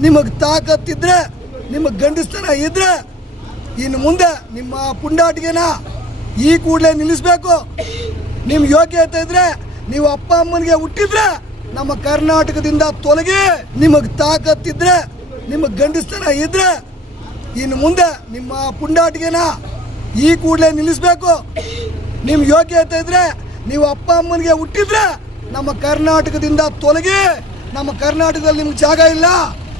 ನಿಮಗೆ ತಾಕತ್ತಿದ್ರೆ ನಿಮಗೆ ಗಂಡಸ್ತನ ಇದ್ರೆ, ಇನ್ನು ಮುಂದೆ ನಿಮ್ಮ ಪುಂಡಾಟಿಗೆನ ಈ ಕೂಡಲೇ ನಿಲ್ಲಿಸ್ಬೇಕು. ನಿಮ್ಮ ಯೋಗ್ಯತೆ ಇದ್ರೆ, ನೀವು ಅಪ್ಪ ಅಮ್ಮನಿಗೆ ಹುಟ್ಟಿದ್ರೆ, ನಮ್ಮ ಕರ್ನಾಟಕದಿಂದ ತೊಲಗಿ ನಿಮಗೆ ತಾಕತ್ತಿದ್ರೆ ನಿಮಗೆ ಗಂಡಸ್ತನ ಇದ್ರೆ, ಇನ್ನು ಮುಂದೆ ನಿಮ್ಮ ಪುಂಡಾಟಿಗೆನ ಈ ಕೂಡಲೇ ನಿಲ್ಲಿಸ್ಬೇಕು. ನಿಮ್ಮ ಯೋಗ್ಯತೆ ಇದ್ರೆ, ನೀವು ಅಪ್ಪ ಅಮ್ಮನಿಗೆ ಹುಟ್ಟಿದ್ರೆ, ನಮ್ಮ ಕರ್ನಾಟಕದಿಂದ ತೊಲಗಿ, ನಮ್ಮ ಕರ್ನಾಟಕದಲ್ಲಿ ನಿಮ್ಗೆ ಜಾಗ ಇಲ್ಲ.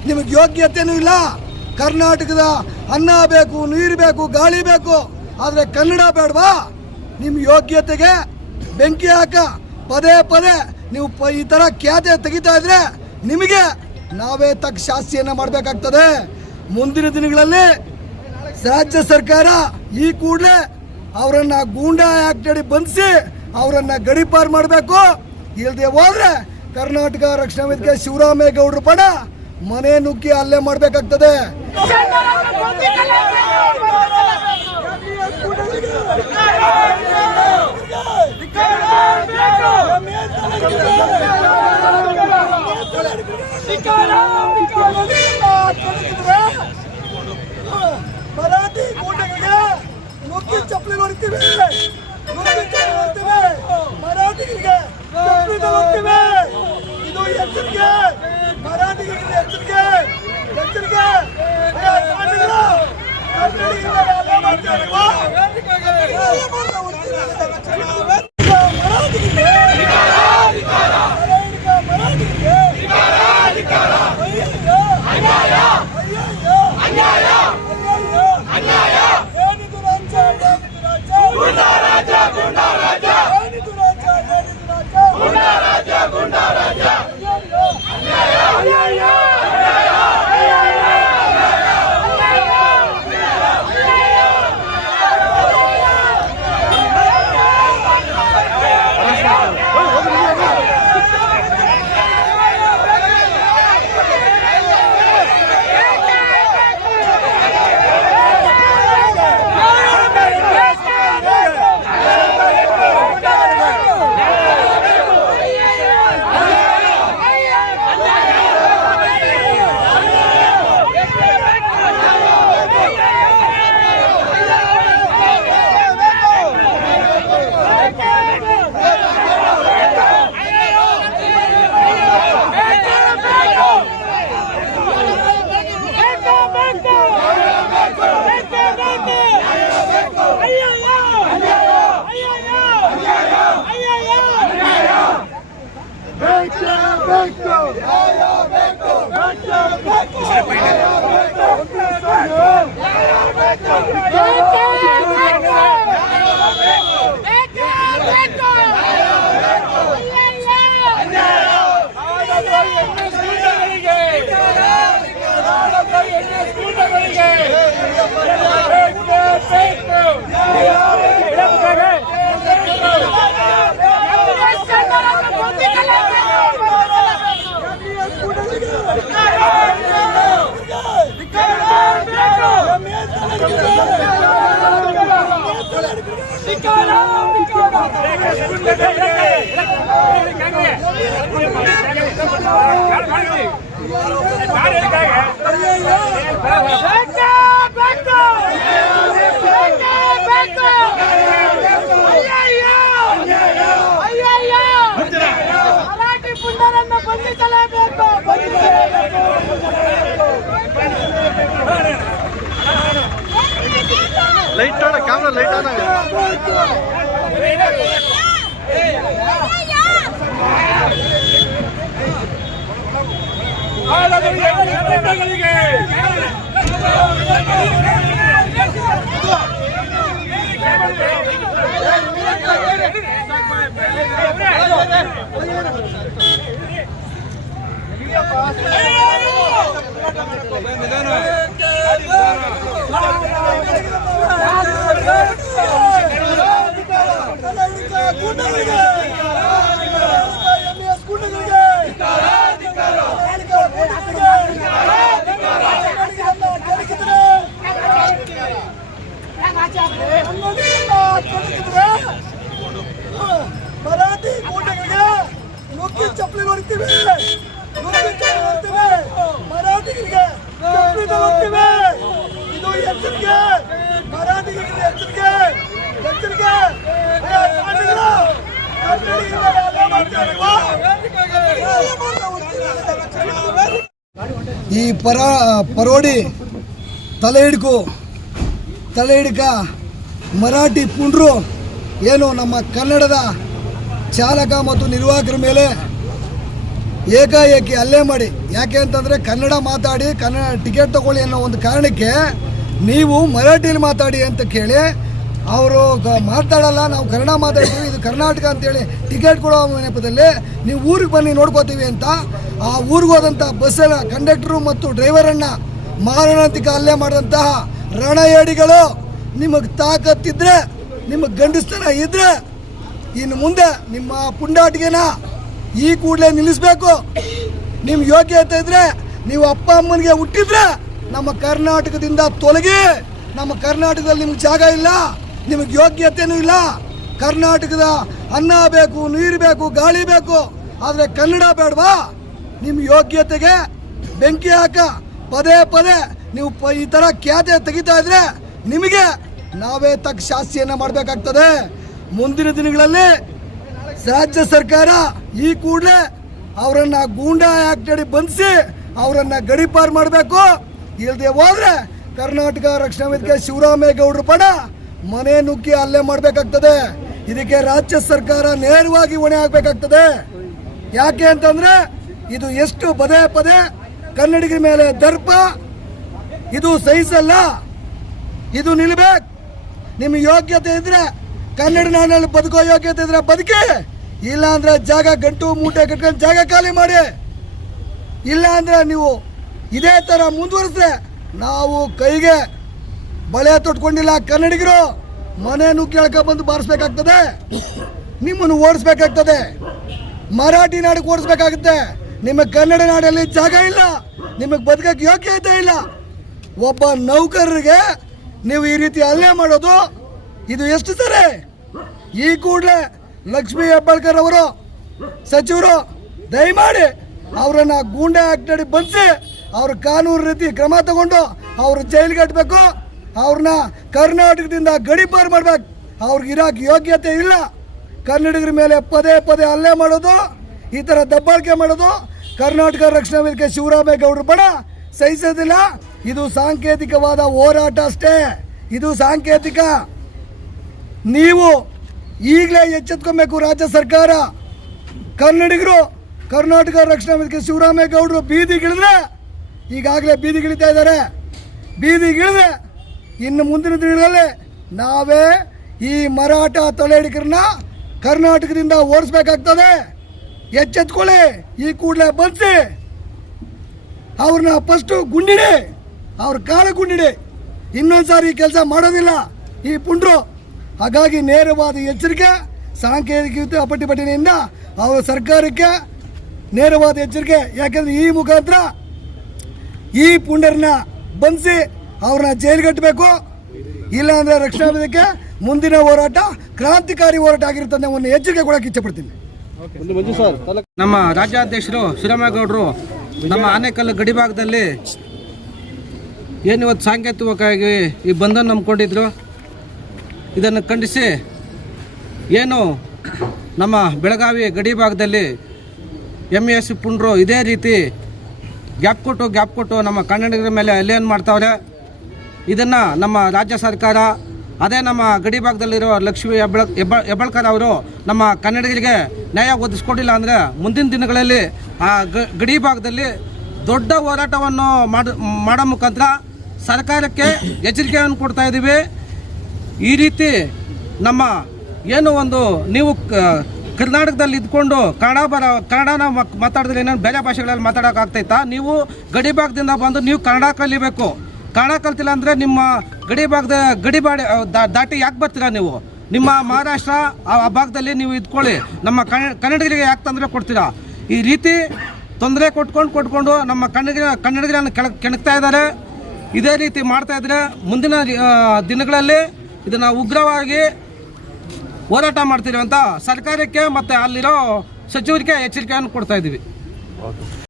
ನಿಮಗೆ ಯೋಗ್ಯತೆನೂ ಇಲ್ಲ. ಕರ್ನಾಟಕದ ಅನ್ನ ಬೇಕು, ನೀರು ಬೇಕು, ಗಾಳಿ ಬೇಕು. ಆದರೆ ಕನ್ನಡ ಬೇಡವಾ? ನಿಮ್ಮ ಯೋಗ್ಯತೆಗೆ ಬೆಂಕಿ ಹಾಕ. ಪದೇ ಪದೇ ನೀವು ಈ ಥರ ಖ್ಯಾತೆ ತೆಗಿತಾ ಇದ್ರೆ ನಿಮಗೆ ನಾವೇ ತಕ್ಕ ಶಾಸ್ತಿಯನ್ನು ಮಾಡಬೇಕಾಗ್ತದೆ. ಮುಂದಿನ ದಿನಗಳಲ್ಲಿ ರಾಜ್ಯ ಸರ್ಕಾರ ಈ ಕೂಡಲೇ ಅವರನ್ನ ಗೂಂಡಾ ಆಕ್ಟ್ ಅಡಿ ಬಂಧಿಸಿ ಅವರನ್ನ ಗಡಿಪಾರು ಮಾಡಬೇಕು. ಇಲ್ಲದೆ ಹೋದ್ರೆ ಕರ್ನಾಟಕ ರಕ್ಷಣಾ ವೇದಿಕೆ ಶಿವರಾಮೇಗೌಡರು ಪಡ ಮನೆ ನುಗ್ಗಿ ಅಲ್ಲೇ ಮಾಡಬೇಕಾಗ್ತದೆ. ಮರಾಠಿ ಕೂಟಗಳಿಗೆ ನುಗ್ಗಿ ಚಪ್ಪಲಿ ನೋಡ್ತೀವಿ ಮರಾಠಿಗರಿಗೆ ಚಪ್ಪಲಿ ನೋಡ್ತೀವಿ ಇದು ಎಚ್ಚರಿಕೆ. ಮರಾಠಿಗರಿಗೆ ಎಚ್ಚರಿಕೆ ಲೈಟ್ ಆಡ ಕ್ಯಾಮ್ರಾ ಲೈಟ್ ಆನ್ ಕೂಟಗಳಿಗೆ ಎಂಎಸ್ ಕೂಟಗಳಿಗೆ ಮರಾಠಿ ಕೂಟಗಳಿಗೆ ನುಗ್ಗಿ ಮರಾಠಿ ನೋಡ್ತೀವಿ ನುಗ್ಗಿ ಚಪ್ಪಲಿ ನೋಡ್ತೀವಿ ಈ ಪರ, ಪರೋಡಿ ತಲೆ ಹಿಡ್ಕು. ತಲೆ ಹಿಡ್ಕ. ಮರಾಠಿ ಪುಂಡ್ರು, ಏನು ನಮ್ಮ ಕನ್ನಡದ ಚಾಲಕ ಮತ್ತು ನಿರ್ವಾಹಕರ ಮೇಲೆ ಏಕಾಏಕಿ ಅಲ್ಲೇ ಮಾಡಿ. ಯಾಕೆ ಅಂತಂದರೆ ಕನ್ನಡ ಮಾತಾಡಿ, ಕನ್ನಡ ಟಿಕೆಟ್ ತಗೊಳ್ಳಿ ಅನ್ನೋ ಒಂದು ಕಾರಣಕ್ಕೆ ನೀವು ಮರಾಠಿಲಿ ಮಾತಾಡಿ ಅಂತ ಕೇಳಿ, ಅವರು ಮಾತಾಡಲ್ಲ, ನಾವು ಕನ್ನಡ ಮಾತಾಡ್ತೀವಿ, ಇದು ಕರ್ನಾಟಕ ಅಂತೇಳಿ ಟಿಕೆಟ್ ಕೊಡೋ ನೆಪದಲ್ಲಿ ನೀವು ಊರಿಗೆ ಬನ್ನಿ ನೋಡ್ಕೋತೀವಿ ಅಂತ ಆ ಊರಿಗೆ ಹೋದಂಥ ಬಸ್ಸಿನ ಕಂಡಕ್ಟ್ರು ಮತ್ತು ಡ್ರೈವರನ್ನು ಮಾರಣಾಂತಿಕ ಹಲ್ಲೆ ಮಾಡಿದಂತಹ ರಣಯಡಿಗಳು ನಿಮಗೆ ತಾಕತ್ತಿದ್ರೆ ನಿಮಗೆ ಗಂಡಸ್ತನ ಇದ್ರೆ, ಇನ್ನು ಮುಂದೆ ನಿಮ್ಮ ಪುಂಡಾಟಿಗೆನ ಈ ಕೂಡಲೇ ನಿಲ್ಲಿಸಬೇಕು. ನಿಮ್ಮ ಯೋಗ್ಯತೆ ಇದ್ರೆ, ನೀವು ಅಪ್ಪ ಅಮ್ಮನಿಗೆ ಹುಟ್ಟಿದ್ರೆ ನಮ್ಮ ಕರ್ನಾಟಕದಿಂದ ತೊಲಗಿ, ನಮ್ಮ ಕರ್ನಾಟಕದಲ್ಲಿ ನಿಮ್ಗೆ ಜಾಗ ಇಲ್ಲ, ನಿಮಗೆ ಯೋಗ್ಯತೆನೂ ಇಲ್ಲ. ಕರ್ನಾಟಕದ ಅನ್ನ ಬೇಕು, ನೀರು ಬೇಕು, ಗಾಳಿ ಬೇಕು, ಆದರೆ ಕನ್ನಡ ಬೇಡವಾ? ನಿಮ್ಮ ಯೋಗ್ಯತೆಗೆ ಬೆಂಕಿ ಹಾಕ. ಪದೇ ಪದೇ ನೀವು ಈ ಥರ ಖ್ಯಾತೆ ತೆಗಿತಾ ಇದ್ರೆ ನಿಮಗೆ ನಾವೇ ತಕ್ಕ ಶಾಸ್ತಿಯನ್ನು ಮಾಡಬೇಕಾಗ್ತದೆ. ಮುಂದಿನ ದಿನಗಳಲ್ಲಿ ರಾಜ್ಯ ಸರ್ಕಾರ ಈ ಕೂಡಲೇ ಅವರನ್ನ ಗೂಂಡಾ ಆಕ್ಟ್ ಅಡಿ ಬಂಧಿಸಿ ಅವರನ್ನ ಗಡಿಪಾರು ಮಾಡಬೇಕು. ಇಲ್ಲದೆ ಹೋದ್ರೆ ಕರ್ನಾಟಕ ರಕ್ಷಣಾ ವೇದಿಕೆ ಶಿವರಾಮೇಗೌಡರು ಪಡ ಮನೆ ನುಗ್ಗಿ ಅಲ್ಲೇ ಮಾಡಬೇಕಾಗ್ತದೆ. ಇದಕ್ಕೆ ರಾಜ್ಯ ಸರ್ಕಾರ ನೇರವಾಗಿ ಹೊಣೆ ಆಗಬೇಕಾಗ್ತದೆ. ಯಾಕೆ ಅಂತಂದ್ರೆ ಇದು ಎಷ್ಟು ಪದೇ ಪದೇ ಕನ್ನಡಿಗರ ಮೇಲೆ ದರ್ಪ, ಇದು ಸಹಿಸಲ್ಲ, ಇದು ನಿಲ್ಬೇಕು. ನಿಮ್ಮ ಯೋಗ್ಯತೆ ಇದ್ರೆ ಕನ್ನಡ ನಾಡಿನಲ್ಲಿ ಬದುಕೋ ಯೋಗ್ಯತೆ ಇದ್ರೆ ಬದುಕಿ ಇಲ್ಲ ಅಂದ್ರೆ ಜಾಗ ಗಂಟು ಮೂಟೆ ಕಟ್ಕೊಂಡು ಜಾಗ ಖಾಲಿ ಮಾಡಿ. ಇಲ್ಲ ಅಂದ್ರೆ ನೀವು ಇದೇ ಥರ ಮುಂದುವರಿಸಿದ್ರೆ ನಾವು ಕೈಗೆ ಬಳೆ ತೊಟ್ಕೊಂಡಿಲ್ಲ ಕನ್ನಡಿಗರು ಮನೆ ನುಗ್ಗಿ ಬಂದು ಬಾರಿಸ್ಬೇಕಾಗ್ತದೆ, ನಿಮ್ಮನ್ನು ಓಡಿಸ್ಬೇಕಾಗ್ತದೆ, ಮರಾಠಿ ನಾಡಿಗೆ ಓಡಿಸ್ಬೇಕಾಗುತ್ತೆ. ನಿಮ್ಮ ಕನ್ನಡ ನಾಡಲ್ಲಿ ಜಾಗ ಇಲ್ಲ, ನಿಮಗೆ ಬದುಕಕ್ಕೆ ಯೋಗ್ಯತೆ ಇಲ್ಲ. ಒಬ್ಬ ನೌಕರರಿಗೆ ನೀವು ಈ ರೀತಿ ಅಲ್ಲೇ ಮಾಡೋದು ಇದು ಎಷ್ಟು ಸರಿ? ಈ ಕೂಡಲೇ ಲಕ್ಷ್ಮೀ ಹೆಬ್ಬಾಳ್ಕರ್ ಅವರು, ಸಚಿವರು, ದಯಮಾಡಿ ಅವರನ್ನ ಗೂಂಡೆ ಆಕ್ಟಡಿ ಬಂದಿಸಿ ಅವ್ರ ಕಾನೂನು ರೀತಿ ಕ್ರಮ ತಗೊಂಡು ಅವ್ರ ಜೈಲಿಗೆ ಕಟ್ಟಬೇಕು ಅವ್ರನ್ನ ಕರ್ನಾಟಕದಿಂದ ಗಡಿಪಾರು ಮಾಡ್ಬೇಕು. ಅವ್ರಿಗೆ ಇರೋಕೆ ಯೋಗ್ಯತೆ ಇಲ್ಲ. ಕನ್ನಡಿಗರ ಮೇಲೆ ಪದೇ ಪದೇ ಅಲ್ಲೇ ಮಾಡೋದು ಈ ಥರ ದಬ್ಬಾಳಿಕೆ ಮಾಡೋದು ಕರ್ನಾಟಕ ರಕ್ಷಣಾ ವೇದಿಕೆ ಶಿವರಾಮೇಗೌಡರು ಬಡ ಸಹಿಸೋದಿಲ್ಲ. ಇದು ಸಾಂಕೇತಿಕವಾದ ಹೋರಾಟ ಅಷ್ಟೇ. ಇದು ಸಾಂಕೇತಿಕ. ನೀವು ಈಗಲೇ ಎಚ್ಚೆತ್ಕೊಬೇಕು ರಾಜ್ಯ ಸರ್ಕಾರ. ಕನ್ನಡಿಗರು, ಕರ್ನಾಟಕ ರಕ್ಷಣಾ ವೇದಿಕೆ ಶಿವರಾಮೇಗೌಡರು ಬೀದಿಗಿಳಿದ್ರೆ ಈಗಾಗಲೇ ಬೀದಿಗಿಳಿತಾ ಇದ್ದಾರೆ. ಬೀದಿಗಿಳಿದ್ರೆ ಇನ್ನು ಮುಂದಿನ ದಿನಗಳಲ್ಲಿ ನಾವೇ ಈ ಮರಾಠ ತೊಳೆಡಿಗರನ್ನ ಕರ್ನಾಟಕದಿಂದ ಓಡಿಸ್ಬೇಕಾಗ್ತದೆ. ಎಚ್ಚೆತ್ಕೊಳ್ಳಿ ಈ ಕೂಡಲೇ ಬಂದಿಸಿ ಅವ್ರನ್ನ ಫಸ್ಟು ಗುಂಡಿಡಿ, ಅವ್ರ ಕಾಲ ಗುಂಡಿಡಿ. ಇನ್ನೊಂದು ಸಾರಿ ಕೆಲಸ ಮಾಡೋದಿಲ್ಲ ಈ ಪುಂಡ್ರು. ಹಾಗಾಗಿ ನೇರವಾದ ಎಚ್ಚರಿಕೆ, ಸಾಂಕೇತಿಕ ಪಟ್ಟಿಪಟ್ಟಿನಿಂದ ಅವರ ಸರ್ಕಾರಕ್ಕೆ ನೇರವಾದ ಎಚ್ಚರಿಕೆ. ಯಾಕಂದ್ರೆ ಈ ಮುಖಾಂತರ ಈ ಪುಂಡರನ್ನ ಬಂಧಿಸಿ ಅವ್ರನ್ನ ಜೈಲಿಗಟ್ಟಬೇಕು ಇಲ್ಲ ಅಂದ್ರೆ ರಕ್ಷಣಾ ವೇದಿಕೆ ಮುಂದಿನ ಹೋರಾಟ, ಕ್ರಾಂತಿಕಾರಿ ಹೋರಾಟ ಆಗಿರುತ್ತದೆ ಒಂದು ಎಚ್ಚರಿಕೆ ಕೊಡಕ್ಕೆ ಇಚ್ಛಪಡ್ತೀನಿ ನಮ್ಮ ರಾಜ್ಯಾಧ್ಯಕ್ಷರು ಶ್ರೀರಾಮೇಗೌಡರು ನಮ್ಮ ಆನೇಕಲ್ಲು ಗಡಿ ಭಾಗದಲ್ಲಿ ಏನು ಇವತ್ತು ಸಾಂಕೇತಿಕವಾಗಿ ಈ ಬಂಧನ ನಂಬ್ಕೊಂಡಿದ್ರು, ಇದನ್ನು ಖಂಡಿಸಿ ಏನು ನಮ್ಮ ಬೆಳಗಾವಿ ಗಡಿ ಭಾಗದಲ್ಲಿ ಎಂ ಎಸ್ ಪುಂಡ್ರು ಇದೇ ರೀತಿ ಗ್ಯಾಪ್ ಕೊಟ್ಟು ಗ್ಯಾಪ್ ಕೊಟ್ಟು ನಮ್ಮ ಕನ್ನಡಿಗರ ಮೇಲೆ ಅಲ್ಲೇನು ಮಾಡ್ತಾವ್ರೆ. ಇದನ್ನು ನಮ್ಮ ರಾಜ್ಯ ಸರ್ಕಾರ ಅದೇ ನಮ್ಮ ಗಡಿ ಭಾಗದಲ್ಲಿರೋ ಲಕ್ಷ್ಮಿ ಹೆಬ್ಬಳ ಹೆಬ್ಬ ಹೆಬ್ಬಳ್ಕರ್ ಅವರು ನಮ್ಮ ಕನ್ನಡಿಗರಿಗೆ ನ್ಯಾಯ ಒದಗಿಸ್ಕೊಟ್ಟಿಲ್ಲ ಅಂದರೆ ಮುಂದಿನ ದಿನಗಳಲ್ಲಿ ಆ ಗಡಿ ಭಾಗದಲ್ಲಿ ದೊಡ್ಡ ಹೋರಾಟವನ್ನು ಮಾಡ ಮುಖಾಂತರ ಸರ್ಕಾರಕ್ಕೆ ಎಚ್ಚರಿಕೆಯನ್ನು ಕೊಡ್ತಾ ಇದ್ದೀವಿ. ಈ ರೀತಿ ನಮ್ಮ ಏನು ಒಂದು ನೀವು ಕರ್ನಾಟಕದಲ್ಲಿ ಇದ್ಕೊಂಡು ಕನ್ನಡ ಬರ ಕನ್ನಡನ ಮಾತಾಡಿದ್ರೆ ಏನೇನು ಬೇರೆ ಭಾಷೆಗಳಲ್ಲಿ ಮಾತಾಡೋಕ್ಕಾಗ್ತೈತಾ ನೀವು ಗಡಿ ಭಾಗದಿಂದ ಬಂದು ನೀವು ಕನ್ನಡ ಕಲಿಬೇಕು. ಕನ್ನಡ ಕಲ್ತಿಲ್ಲ ಅಂದರೆ ನಿಮ್ಮ ಗಡಿ ಭಾಗದ ಗಡಿ ಬಾಡಿ ದಾಟಿ ಯಾಕೆ ಬರ್ತೀರಾ ನೀವು? ನಿಮ್ಮ ಮಹಾರಾಷ್ಟ್ರ, ಆ ಭಾಗದಲ್ಲಿ ನೀವು ಇದ್ಕೊಳ್ಳಿ. ನಮ್ಮ ಕನ್ನಡ, ಕನ್ನಡಿಗರಿಗೆ ಯಾಕೆ ತೊಂದರೆ ಕೊಡ್ತೀರಾ? ಈ ರೀತಿ ತೊಂದರೆ ಕೊಟ್ಕೊಂಡು ಕೊಟ್ಕೊಂಡು ನಮ್ಮ ಕನ್ನಡಿಗರ, ಕನ್ನಡಿಗರನ್ನು ಕೆಳ, ಕೆಣಕ್ತಾ ಇದ್ದಾರೆ. ಇದೇ ರೀತಿ ಮಾಡ್ತಾ ಇದ್ರೆ ಮುಂದಿನ ದಿನಗಳಲ್ಲಿ ಇದನ್ನು ಉಗ್ರವಾಗಿ ಹೋರಾಟ ಮಾಡ್ತೀವಿ ಅಂತ ಸರ್ಕಾರಕ್ಕೆ ಮತ್ತು ಅಲ್ಲಿರೋ ಸಚಿವರಿಗೆ ಎಚ್ಚರಿಕೆಯನ್ನು ಕೊಡ್ತಾ ಇದ್ದೀವಿ.